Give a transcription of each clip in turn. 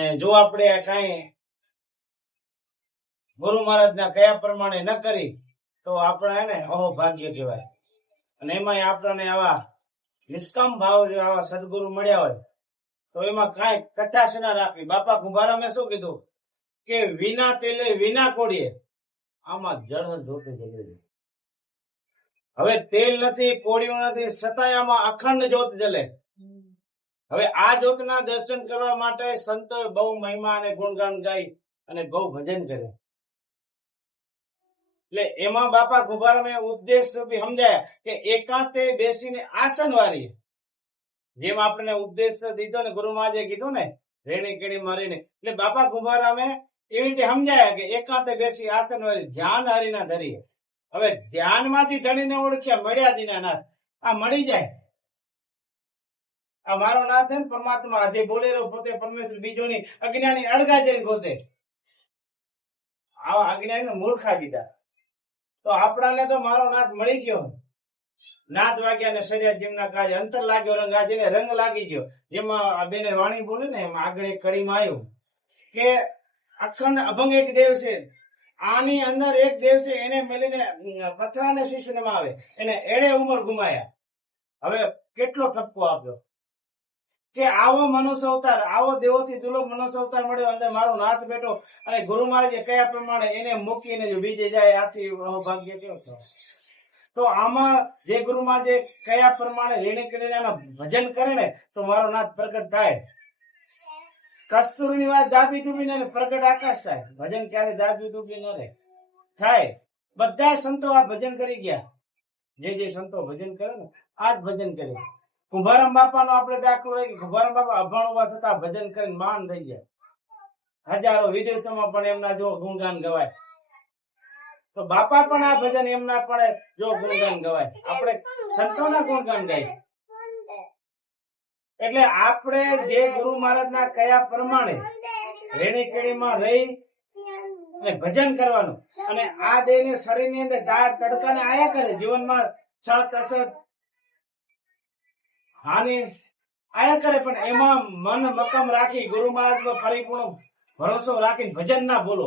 અને જો આપણે કઈ ગુરુ મહારાજ ના કયા પ્રમાણે ન કરી તો આપણે એને અહોભાગ્ય કહેવાય. અને એમાં આપણને આવા નિષ્કામ ભાવ જો આવા સદગુરુ મળ્યા હોય તો એમાં કઈ કચાશ ના રાખવી. બાપા કુંભારામે શું કીધું કે વિના તેલે વિના કોડીએ આમાં જળ જોતે જલે. હવે તેલ નથી, કોળિયું નથી, છતાંય આમાં અખંડ જ્યોત જલે. હવે આ જ્યોતના દર્શન કરવા માટે સંતોએ બહુ મહિમા અને ગુણગાન ગાઈ અને બહુ ભજન કરે. એટલે એમાં બાપા કુંભારામે ઉપદેશ રૂપી સમજાયા કે એકાંતે બેસીને આસન વાળી, જેમ આપણને ઉપદેશ દીધો ને ગુરુ મહારાજે કીધું ને રેણી કેણી મારીને, એટલે બાપા કુંભારામે એવી રીતે સમજાયા કે એકાંતે બેસી આસન વાળી ધ્યાન હરિના ધરીએ. હવે ધ્યાનમાંથી ધણીને ઓળખ્યા મળ્યા દીનાનાથ. આ મળી જાય. આ મારો નાથ છે ને પરમાત્મા, જે બોલેલો પોતે પરમેશ્વર, બીજોની અજ્ઞાની અડગા જઈને ગોતે. આવા અજ્ઞાની મૂર્ખા કીધા. તો આપણાને તો મારો નાથ મળી ગયો. નાદ વાગ્યા ને શરીર જેમના કાજ અંતર લાગ્યો રંગ, આ જેને રંગ લાગી ગયો. જેમાં બેને વાણી બોલે ને એમાં આગળ એક કડીમાં આવ્યું કે અખંડ અભંગ એક દેવ છે, આની અંદર એક દેવ છે, એને મેલીને પથરાને શિષ્યમાં આવે, એને એડે ઉંમર ગુમાયા. હવે કેટલો ઠપકો આપ્યો કે આવો મનુષ્ય અવતાર, આવો દેવોથી દુર્લભ મનુષ્ય અવતાર મળ્યો, અંદર મારો નાથ બેઠો અને ગુરુ મહારાજે કયા પ્રમાણે એને મૂકીને જો બીજે જાય, આથી ભાગ્ય કેવો થયો. તો આમાં જે ગુરુ મહારાજે કયા પ્રમાણે રેણી કરીને ભજન કરે ને તો મારો નાથ પ્રગટ થાય. કસ્તુરની વાત દાબી ડૂબી ને પ્રગટ આકાશ થાય. ભજન ક્યારે દાબી ડૂબી ન રહે થાય. બધા સંતો આ ભજન કરી ગયા. જે સંતો ભજન કરે ને આ જ ભજન કરે. કુંભારામ બાપા નો આપણે દાખલો હોય કે કુંભારામ બાપા અભણ હોવા છતાં ભજન કરીને મહાન થઈ ગયા. હજારો વિદેશોમાં પણ એમના જો ગુણગાન ગવાય. તો બાપા પણ આ ભજન એમના પડે જો ગુણગાન ગવાય. આપણે સંતોના ગુણગાન ગાય. એટલે આપણે જે ગુરુ મહારાજના કયા પ્રમાણે રેણી કેણીમાં રહી અને ભજન કરવાનું. અને આ દેહને શરીરની અંદર દાળ તડકાને આયા કરે. જીવનમાં છત અસત હાનિ આયા કરે, પણ એમાં મન મક્કમ રાખી ગુરુ મહારાજનો પરિપૂર્ણ ભરોસો રાખીને ભજન ના બોલો,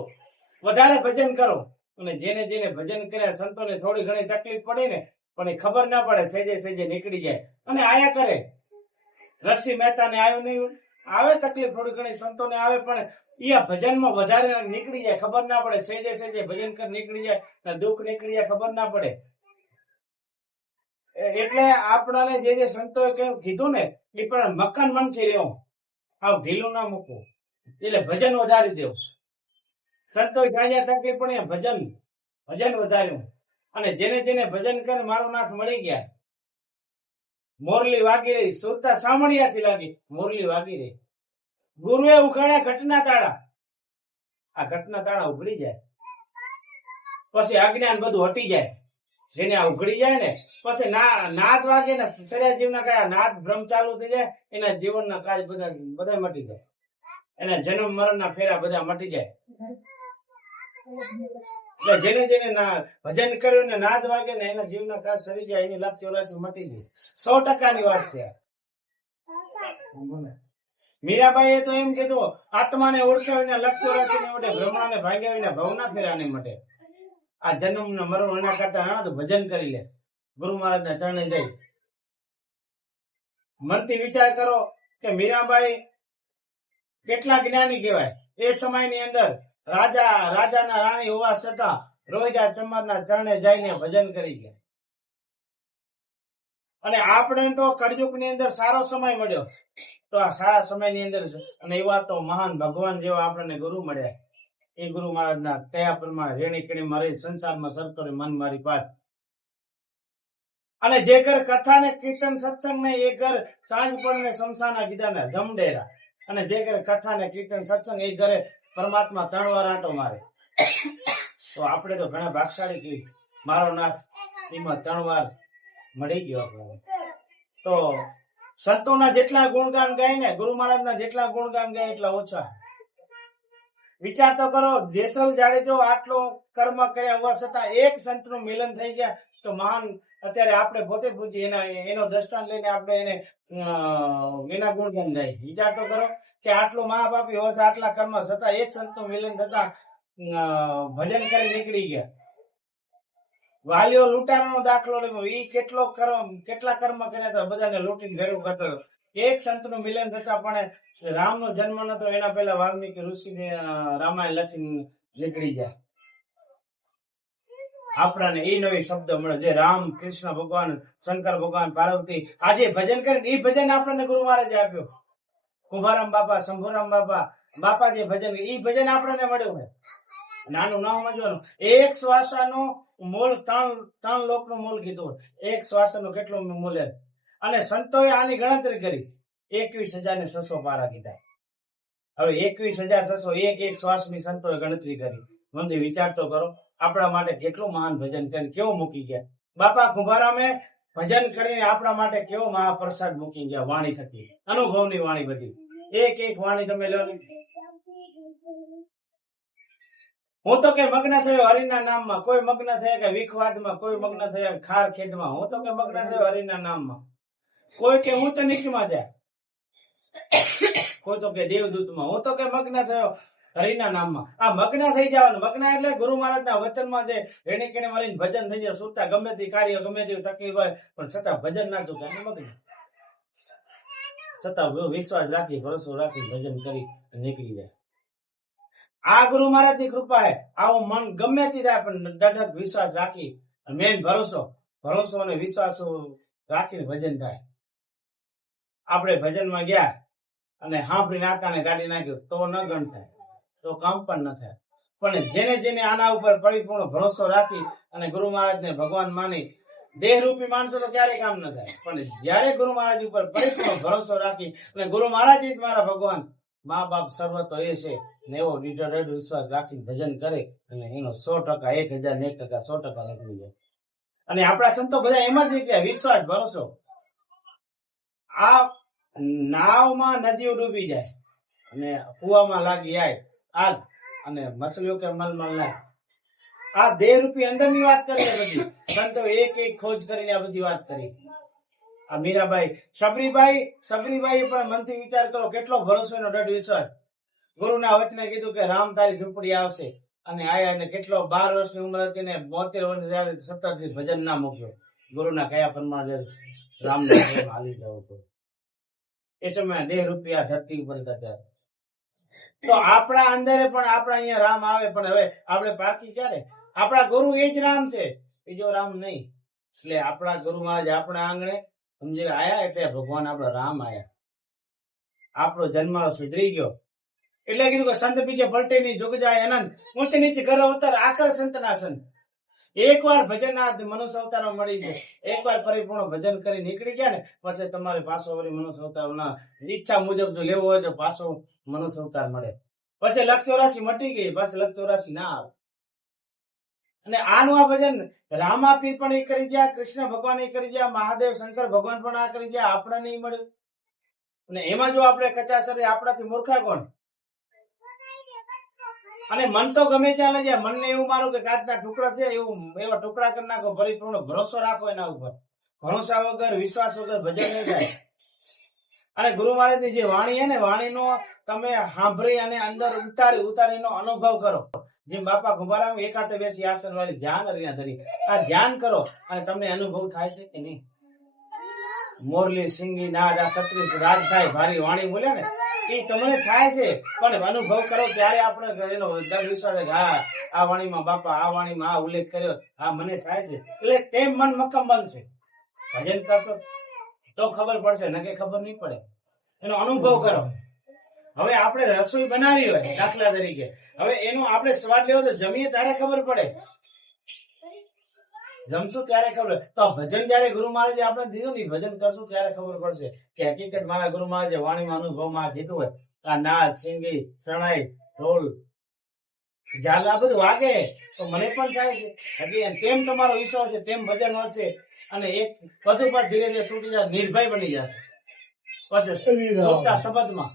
વધારે ભજન કરો. અને જેને જેને ભજન કર્યા સંતોને થોડી ઘણી તકલીફ પડી ને પણ એ ખબર ના પડે, સેજે સેજે નીકળી જાય અને આયા કરે. નરસિંહ મહેતા ને આવ્યું નહીં આવે તકલીફ થોડી ઘણી સંતોને આવે, પણ એ ભજનમાં વધારે નીકળી જાય, ખબર ના પડે. સેજે સેજે ભજન કર નીકળી જાય, દુઃખ નીકળી જાય, ખબર ના પડે. એટલે આપણાને જે સંતોએ કીધું ને એ પણ મકાન મનથી રહેવું, આવ ઢીલું ના મૂકવું. એટલે ભજન વધારી દેવું. સંતોએ જ્યાં તકલીફ પડી ભજન વધાર્યું. અને જેને જેને ભજન કરે મારો નાથ મળી ગયા. મોરલી વાગી રહી, સુરતા સામળિયાથી લાગી મોરલી વાગી રહી. ગુરુએ ઉઘાડ્યા ઘટના તાળા. આ ઘટના તાળા ઉઘડી જાય પછી અજ્ઞાન બધું હટી જાય. જેને આ ઉઘડી જાય ને પછી નાદ વાગે ને સર્યા જીવના કયા નાદ ભ્રમ ચાલુ થઈ જાય. એના જીવનના કાજ બધા મટી જાય. એના જન્મ મરણના ફેરા બધા મટી જાય. એટલે જેને જેને ભજન કર્યું ને નાદ વાગે ને એના જીવના કાજ સરી જાય. એની લાખ 84 મટી જાય. 100% વાત છે. મીરાબાઈએ તો એમ કીધું, આત્માને ઓળખાવીને લાખ 84 ને વડે બ્રહ્માને ભાગ્યાવીને ભવના ફેરાને મટે. આ જન્મ ને મરણ એના કરતા ના તો ભજન કરી લે. ગુરુ મહારાજ ના ચરણે જઈ મનથી વિચાર કરો કે મીરાબાઈ કેટલા જ્ઞાની કહેવાય. એ સમયની અંદર રાજાના રાણી હોવા છતાં રોહિદાસ ચમારના ચરણે જઈને ભજન કરી ગયા. અને આપણે તો કળયુગ ની અંદર સારો સમય મળ્યો. તો આ સારા સમય ની અંદર અને એવા તો મહાન ભગવાન જેવા આપણને ગુરુ મળ્યા. એ ગુરુ મહારાજના કયા પ્રમાણે રેણી કેણી મારી સંસારમાં સરતો મન મારી પાસ. અને જે ઘર કથા ને કીર્તન સત્સંગ ને એ ઘર સાંજ પડને શમશાના કીધા જમડેરા. અને જે ઘરે કથા ને કીર્તન સત્સંગ એ ઘરે પરમાત્મા 3 વાર આંટો મારે. તો આપણે તો ઘણા ભાગશાળી કહીએ. મારો નાથ એમાં 3 વાર મળી ગયો. તો સંતોના જેટલા ગુણગાન ગાય ને ગુરુ મહારાજના જેટલા ગુણગાન ગાય એટલા ઓછા. વિચાર તો કરો, જેસલ જાડેજો આટલો કર્મ કર્યા હોવા છતાં એક સંતનું મિલન થઈ ગયા તો મહાન અત્યારે આપણે પોતે પૂછીએ એનો દ્રષ્ટાંત લઈને આપણે એને એના ગુણગાન ગાય. વિચાર તો કરો કે આટલું મહાપાપી હોશ, આટલા કર્મ છતાં એક સંતનું મિલન થતા ભજન કરી નીકળી ગયા. વાલીઓ લૂંટારાનો દાખલો લેવો, ઈ કેટલા કર્મ કર્યા હતા, બધાને લૂંટીને ઘરે કરતો. એક સંતનું મિલન થતા પણ રામનો જન્મ નતો એના પહેલા વાલ્મીકી ઋષિને રામાયણ લખીને નીકળી ગયા. આપણાને એ નવી શબ્દ મળે જે રામ, કૃષ્ણ ભગવાન, શંકર ભગવાન, પાર્વતી આજે ભજન કરીને એ ભજન આપણને ગુરુ મહારાજે આપ્યો. કુંભારામ બાપા, શંભુરામ બાપા જે ભજન એ ભજન આપણને મળ્યું છે. નાનું ન સમજવાનું. એક શ્વાસનું મૂળ ત્રણ લોકનું મૂળ કીધું. એક શ્વાસનું કેટલું મૂળ, અને સંતોએ આની ગણતરી કરી 21,600 પારા કીધા. હવે 21,600 એક શ્વાસની સંતોએ ગણતરી કરી. મને વિચાર તો કરો આપણા માટે કેટલું મહાન ભજન કરીને કેવું મૂકી ગયા. બાપા કુંભારામે ભજન કરીને આપણા માટે કેવો મહાપ્રસાદ મૂકી ગયા. વાણી થકી અનુભવની વાણી બધી એક વાણી તમે લો. હું તો કે મગ્ન થયો હરિના નામમાં, કોઈ મગ્ન થયા કે વિખવાદમાં, કોઈ મગ્ન થયા ખાર ખેદમાં. હું તો કે મગ્ન થયો હરિના નામમાં. કોઈ કે હું તો નીચમાં જાય, કોઈ તો કે દેવદૂતમાં. હું તો કે મગ્ન થયો હરિના નામમાં. આ મગ્ન થઈ જવાનું. મગ્ન એટલે ગુરુ મહારાજના વચનમાં જે રેણી કેણે મળીને ભજન થઈ જાય. સુતા ગમે તે કાર્ય, ગમે તેવી તકલીફ હોય, પણ છતાં ભજન ના ચૂકે મગ્ન. છતાં વિશ્વાસ રાખી, ભરોસો રાખી ભજન કરી નીકળી જાય. આ ગુરુ મહારાજ ની કૃપા હે. આવું મન ગમે તે થાય પણ દઢક વિશ્વાસ રાખી, મેન ભરોસો અને વિશ્વાસ રાખીને ભજન થાય. આપણે ભજનમાં ગયા અને હાંભળી નાકાને કાઢી નાખ્યું તો ન ગણ થાય, તો કામ પણ ન થાય. પણ જેને આના ઉપર પરિપૂર્ણ ભરોસો રાખી અને ગુરુ મહારાજને ભગવાન માની, દેહરૂપી માણસો તો ક્યારેય કામ ન થાય. પણ જયારે ગુરુ મહારાજ ઉપર પરિપૂર્ણ ભરોસો રાખી અને ગુરુ મહારાજ જ મારા ભગવાન, મા બાપ સર્વ તો એ છે ને એવો દૃઢ વિશ્વાસ રાખી ભજન કરે અને એનો 100%, 1001%, 100% નીકળી જાય. અને આપણા સંતો બધા એમ જ નીકળ્યા, વિશ્વાસ, ભરોસો. આ નાવમાં નદીઓ ડૂબી જાય અને કુવામાં લાગી આગ અને મછલીઓ કે મલમલ ના. આ દેહરૂપી અંદરની વાત કરી બધી સંતો એક ખોજ કરીને આ બધી વાત કરી. આ મીરાબાઈ, સબરીબાઈ પણ મનથી વિચાર કરો કેટલો ભરોસો એનો દૃઢ વિશ્વાસ. ગુરુના વચને કીધું કે રામ તારી ઝૂંપડી આવશે, અને આયા ને કેટલો 12 વર્ષની ઉંમર હતી ને 72 વર્ષ સતત ભજન ના મૂક્યો. ગુરુના કયા પ્રમાણે રામને હાલી જવું હતું. એ સમયે દેહ રૂપિયા ધરતી ઉપર હતા. તો આપણા અંદર પણ આપણા અહીંયા રામ આવે, પણ હવે આપણે પાકી ક્યારે? આપણા ગુરુ એ જ રામ છે, બીજો રામ નહીં. એટલે આપણા ગુરુ મહારાજ આપણા આંગણે સમજી આયા એટલે ભગવાન આપણા રામ આયા. આપણો જન્મ સુધરી ગયો એટલે કીધું કે સંત પીછે પલટે નહીં, જુગ જાય અનંત, ઊંચ નીચ ઘર અવતાર આકર સંતના સંત. એકવાર ભજન મનુષ્ય અવતાર મળી ગયો, એકવાર પરિપૂર્ણ ભજન કરી નીકળી ગયા ને પછી તમારે પાછો વળી મનુષ્ય અવતાર ના ઈચ્છા મુજબ જો લેવો હોય તો પાછો મનુષ્ય અવતાર મળે. પછી 184 મટી ગઈ, પાછી 184 ના આવે. અને આનું આ ભજન રામા પીર પણ એ કરી ગયા, કૃષ્ણ ભગવાન એ કરી ગયા, મહાદેવ શંકર ભગવાન પણ આ કરી ગયા. આપણે નહીં મળ્યું. અને એમાં જો આપણે કચાશ આપણાથી મૂર્ખા કોણ? અને મન તો ગમે ત્યાં લઈ જાય. મનને એવું મારું કે કાચના ટુકડા છે એવા ટુકડા કરી નાખો. પરિપૂર્ણ ભરોસો રાખો એના ઉપર. ભરોસા વગર, વિશ્વાસ વગર ભજન નહીં થાય. અને ગુરુ મહારાજની જે વાણી છે ને, વાણીનો તમે સાંભળી અને અંદર ઉતારીનો અનુભવ કરો. જેમ બાપા કુંભારામ એકાતે બેસી આસન વાળી ધ્યાન અરિયા ધરી, આ ધ્યાન કરો અને તમને અનુભવ થાય છે કે નહીં? મોરલી, સિંગી, નાદ, આ 36 રાજ થાય ભારી વાણી બોલ્યા ને, એ તમને થાય છે. પણ અનુભવ કરો ત્યારે આપણે એનો વિશ્વાસ હા આ વાણીમાં બાપા આ વાણીમાં આ ઉલ્લેખ કર્યો, આ મને થાય છે. એટલે તેમ મન મક્કમ બનશે. ભજન કરતો તો ખબર પડશે, ન કે ખબર નહીં પડે. એનો અનુભવ કરો. હવે આપણે રસોઈ બનાવી હોય દાખલા તરીકે, હવે એનો આપણે સ્વાદ લેવો તો જમીએ ત્યારે ખબર પડે, જમશું ત્યારે ખબર. તો ભજન જયારે ગુરુ મહારાજે આપણે દીધું ને, ભજન કરશું ત્યારે ખબર પડશે કે હકીકત મારા ગુરુ મહારાજે વાણીમાં અનુભવમાં કીધું હોય. આ નાદ, સિંગી, શરણાઈ, ઢોલ, ઝાલ આ બધું વાગે તો મને પણ થાય છે. હજી તેમ તમારો વિશ્વાસ છે તેમ ભજન વધશે અને એક બધું પર ધીરે ધીરે છૂટી જાય, નિર્ભય બની જશે. પછી સુરતા શબ્દમાં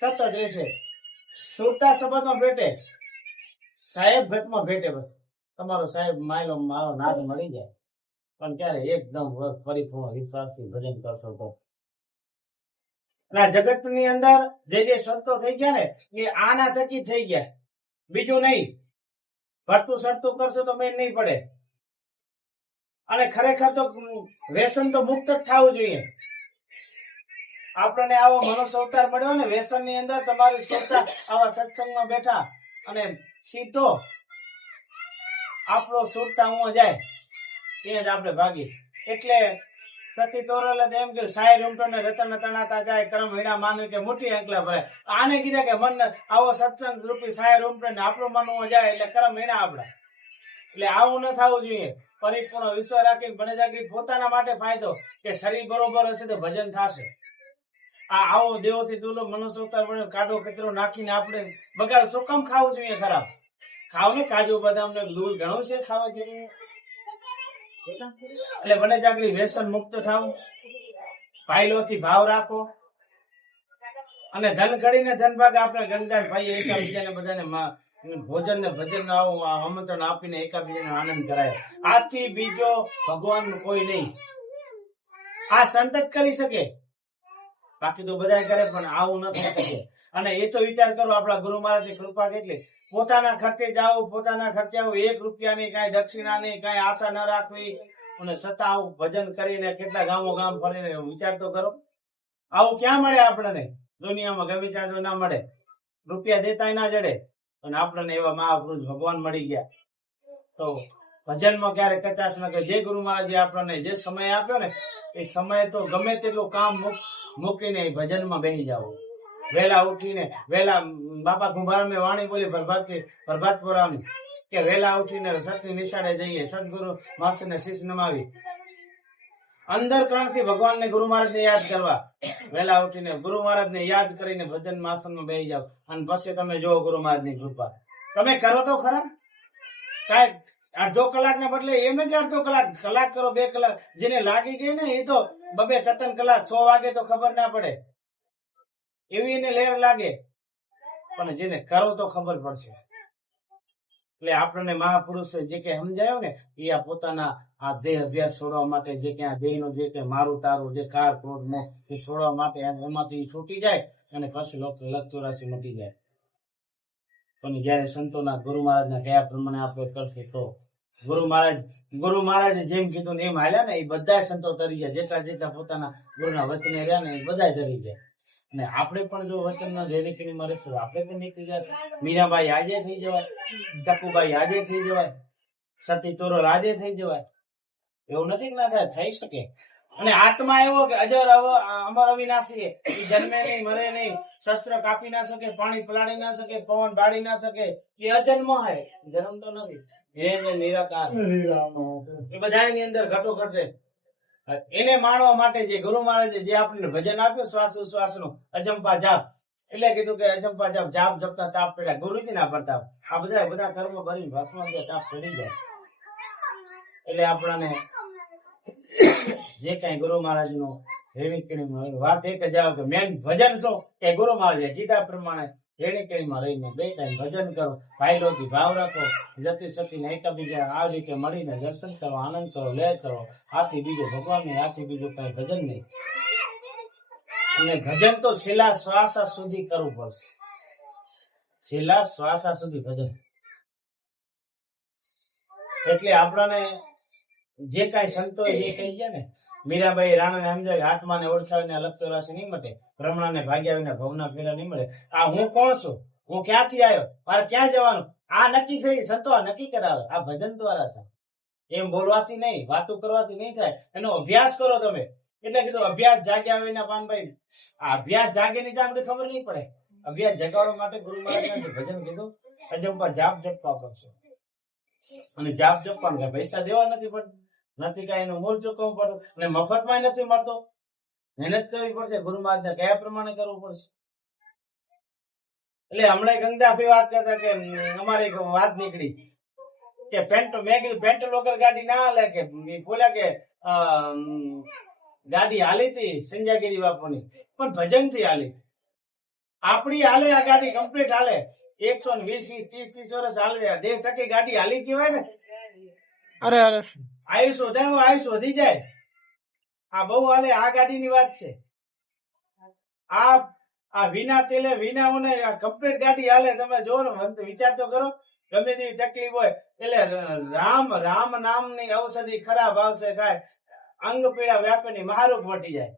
સતત રહેશે. સુરતા શબ્દમાં ભેટે, સાહેબ ભેટમાં ભેટે. બસ તમારો સાહેબ માયલો મારો નાદ મળી જાય. પણ ક્યારે એકદમ પરિપૂર્ણ વિશ્વાસથી ભજન કરશો તો. અને આ જગતની અંદર જે સંતો થઈ ગયા ને એ આના થકી થઈ ગયા, બીજું નહીં. ભરતું સરતું કરશો તો મેં નહીં પડે. અને ખરેખર તો વ્યસન તો મુક્ત જ થવું જોઈએ. આપણને આવો મનુષ્ય અવતાર મળ્યો ને વ્યસન ની અંદર તમારી શ્રદ્ધા આવા સત્સંગમાં બેઠા અને સીધો આપણો સુરતા હું જાય એ જ આપણે ભાગી. એટલે સતી તોરલે એમ કે સાય રૂમટો ને રતન તણાતા જાય કરમ હીણા માને કે મુઠ્ઠી એકલા ભરે. આને કીધા કે મન આવો સત્સંગ રૂપી સાય રૂમટો ને આપણું મન જાય એટલે કરમ હીણા આપડા. એટલે આવું ન થવું જોઈએ. પરિપૂર્ણ વિશ્વાસ રાખી બને જાગી પોતાના માટે ફાયદો કે શરીર બરોબર હશે તો ભજન થશે. આવો દેવોથી દૂલો મનુષ્ય અવતાર મળ્યો કાઢો કચરો નાખીને આપણે બગાડ શું કામ ખાવું જોઈએ? ખરાબ ખાવ ને, કાજુ બદામ ને દૂધ ઘણું છે ખાવા જોઈએ. એટલે બને જાગડી વ્યસન મુક્ત થાવ, પાયલો થી ભાવ રાખો અને ધન ઘડીને ધન ભાગ આપણે ગંગા ભાઈ એકાબીજાને બધાને ભોજન ને ભજન આમંત્રણ આપીને એકાબીજાને આનંદ કરાય. આથી બીજો ભગવાન કોઈ નહીં. આ સંત જ કરી શકે, બાકી તો બધા કરે પણ આવું ન થઈ શકે. અને એ તો વિચાર કરો આપણા ગુરુ મહારાજ ની કૃપા કેટલી. પોતાના ખર્ચે જાવ, પોતાના ખર્ચે આવું, 1 રૂપિયાની કઈ દક્ષિણા ની કઈ આશા ન રાખવી અને છતાં આવું ભજન કરીને કેટલા ગામો ગામ ફરીને વિચાર તો કરો. આવું ક્યાં મળે આપણને? દુનિયામાં ગમે ત્યાં તો ના મળે. રૂપિયા દેતા ના જડે અને આપણને એવા મહાપુરુષ ભગવાન મળી ગયા. તો ભજનમાં ક્યારે કચાશ ન કરે. જે ગુરુ મહારાજે આપણને જે સમય આપ્યો ને એ સમય તો ગમે તેટલું કામ મૂકીને ભજનમાં બેસી જાવ. વહેલા ઉઠીને વહેલા બાપા કુંભારામ વાણી બોલી પ્રભાતપુરાની કે વહેલા ઉઠીને સતની નિશાળે જઈએ, સદગુરુ માસ્ટર ને શીશ નમાવી અંદર કણથી ભગવાનને ગુરુ મહારાજ ને યાદ કરવા. વહેલા ઉઠીને ગુરુ મહારાજ ને યાદ કરીને ભજન આસનમાં બેસી જાવ અને પછી તમે જો ગુરુ મહારાજ ની કૃપા. તમે કરો તો ખરા. સાહેબ અડધો કલાક ને બદલે એમ નથી અડધો કલાક કરો, 2 કલાક. જેને લાગી ગઈ ને એ તો 2-3 કલાક 100 વાગે તો ખબર ના પડે એવી એને લેર લાગે, પણ જેને કરો તો ખબર પડશે. એટલે આપણને મહાપુરુષે જે કઈ સમજાયો ને એ આ પોતાના આ દેહ અભ્યાસ છોડવા માટે, જે કે આ દેહ નું જે કે મારું તારું જે કાર ક્રોધ મોહ એ છોડવા માટે એમાંથી છૂટી જાય અને પછી લક્ષ મટી જાય. પણ જયારે સંતોના ગુરુ મહારાજના કયા પ્રમાણે આપણે કરશે તો ગુરુ મહારાજે જેમ કીધું ને એમ હાલ્યા ને એ બધા સંતો તરી જાય. જેટલા પોતાના ગુરુના વચને રહ્યા ને એ બધા તરી જાય. અને આપણે પણ જો વચનના રેણીકણીમાં રહેશું આપણે પણ નીકળી જાય. મીરાબાઈ આજે થઈ જવાય, ટકુબાઈ આજે થઈ જવાય, સતી તોરલ આજે થઈ જવાય. એવું નથી ના થાય, થઈ શકે. અને આત્મા એવો કે અજર અમર અવિનાશી, એ જન્મે નહીં, મરે નહીં, શસ્ત્ર કાપી ના શકે, પાણી પલાળી ના શકે, પવન બાળી ના શકે. એ અજન્મ હે, જન્મ તો નથી. એ નિરાકાર એ બધા એની અંદર ઘટો ઘટે. એને માણવા માટે જે ગુરુ મહારાજે જે આપણને ભજન આપ્યું શ્વાસ ઉશ્વાસ નું અજંપા જાપ, એટલે કીધું કે અજંપા જાપ જપતા તાપ પડ્યા. ગુરુજી ના પ્રતાપ આ બધા કર્મ ભરી ભસ્મ તાપ ચડી જાય. એટલે આપણને જે કઈ ગુરુ મહારાજ નું રેણીકણીમાં વાત એક જ આવે કે મેન ભજન શું કે ગુરુ મહારાજે કીધા પ્રમાણે રેણીકણીમાં રહીને 2 ટાઈમ ભજન કરો, ભાઈલોથી ભાવ રાખો, જતી સતીને એકબીજા આ રીતે મળીને દર્શન કરો, આનંદ કરો, લય કરો. આથી બીજો ભગવાન નહીં, આથી બીજું કઈ ભજન નહીં. અને ભજન તો છેલ્લા શ્વાસ સુધી કરવું પડશે. છેલ્લા શ્વાસ સુધી ભજન. એટલે આપણને જે કઈ સંતો જે કહી ગયા ને, મીરાબાઈ રાણાને સમજાય આત્માને ઓળખાવીને લખતો રાશિ નહીં મટે, બ્રહ્મણાને ભાગ્યા વિના ભવના ફેરા નહીં મળે. આ હું કોણ છું, હું ક્યાંથી આવ્યો, મારે ક્યાં જવાનું, આ નક્કી થઈ. સંતો આ નક્કી કરાવે. આ ભજન દ્વારા થાય. એમ બોલવાથી નહીં, વાતો કરવાથી નહીં થાય. એનો અભ્યાસ કરો તમે. એટલે કીધું અભ્યાસ જાગ્યા વિના પાનભાઈ. આ અભ્યાસ જાગે ની જાગડી ખબર નહીં પડે. અભ્યાસ જગાડવા માટે ગુરુ મહારાજ ભજન કીધું અજંપા જાપ જપવા પડશે. અને જાપ જપવાનું કઈ પૈસા દેવા નથી પડતું, નથી કઈ એનું મૂળ ચૂકવવું પડતું, અને મફતમાં નથી મળતો. મહેનત કરવી પડશે. ગુરુ મહારાજ કયા પ્રમાણે કરવું પડશે. એટલે હમણાં ગંગાભાઈ વાત કરતા કે અમારે એક વાત નીકળી કે પેન્ટ, મેં કીધું પેન્ટ વગર ગાડી ના હાલે. કે બોલ્યા કે ગાડી હાલી હતી સંજાગીરી બાપુની, પણ ભજન થી હાલી. આપડી હાલે આ ગાડી કમ્પ્લીટ હાલે. 120, 30 વર્ષ હાલે. 1.5% ગાડી હાલી કહેવાય ને. અરે આયુષ વધારવું આયુષ વધી જાય. આ બહુ હાલે. આ ગાડીની વાત છે. આ વિના તેલે વિના મને કમ્પ્લીટ ગાડી હાલે. તમે જો ને વિચાર તો કરો. ગમે તેવી તકલીફ હોય એટલે રામ નામની ઔષધિ ખરાબ આવશે ખાય અંગ પીડા વ્યાપીની મહારોગ વટી જાય.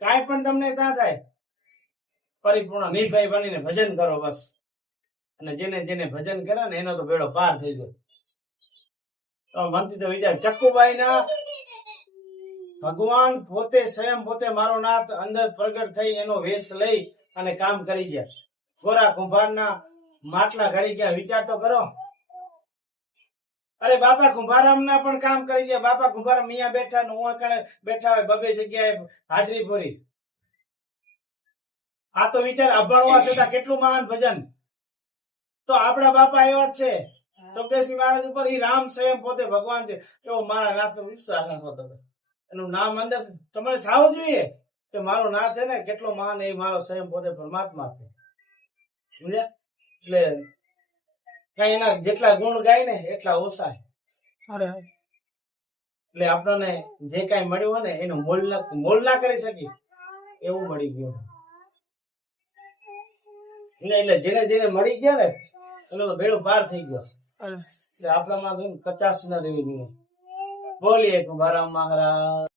કાંઈ પણ તમને ના થાય. પરિપૂર્ણ નિર્ભય બનીને ભજન કરો બસ. અને જેને જેને ભજન કરે ને એનો તો બેડો પાર થઈ ગયો. તો મનથી તો વિચાર ચક્કુબાઈ ના ભગવાન પોતે સ્વયં પોતે મારો નાથ અંદર પ્રગટ થઈ એનો વેશ લઈ અને કામ કરી ગયા. ગોરા કુંભારના માટલા ઘડી ગયા. વિચાર તો કરો. અરે બાપા કુંભારામ ના પણ કામ કરી ગયા. બાપા કુંભારામ મિયા બેઠા ને હું બેઠા હોય બબે જગ્યાએ હાજરી પૂરી. આ તો વિચાર અભણવા છતાં કેટલું મહાન ભજન. તો આપણા બાપા એવા જ છે. ચોક્કસી મહારાજ ઉપર ઈ રામ સ્વયં પોતે ભગવાન છે એવો મારા નાથ નો વિશ્વાસ રાખો. તમે એનું નામ અંદર તમારે થવું જોઈએ કે મારો નાથ છે ને કેટલો મહાન. એ મારો સ્વયં પોતે પરમાત્મા છે. સમજ્યા? એટલે કઈ એના જેટલા ગુણ ગાય ને એટલા ઓછા. એટલે આપણને જે કઈ મળ્યું હોય ને એનું મોલ ના કરી શકી એવું મળી ગયું. એટલે જેને જેને મળી ગયા ને એનો તો બેડો પાર થઈ ગયો. એટલે આપણામાં કચાશ ના રહેવી જોઈએ. બોલીએ કુંભારામ મહારાજ.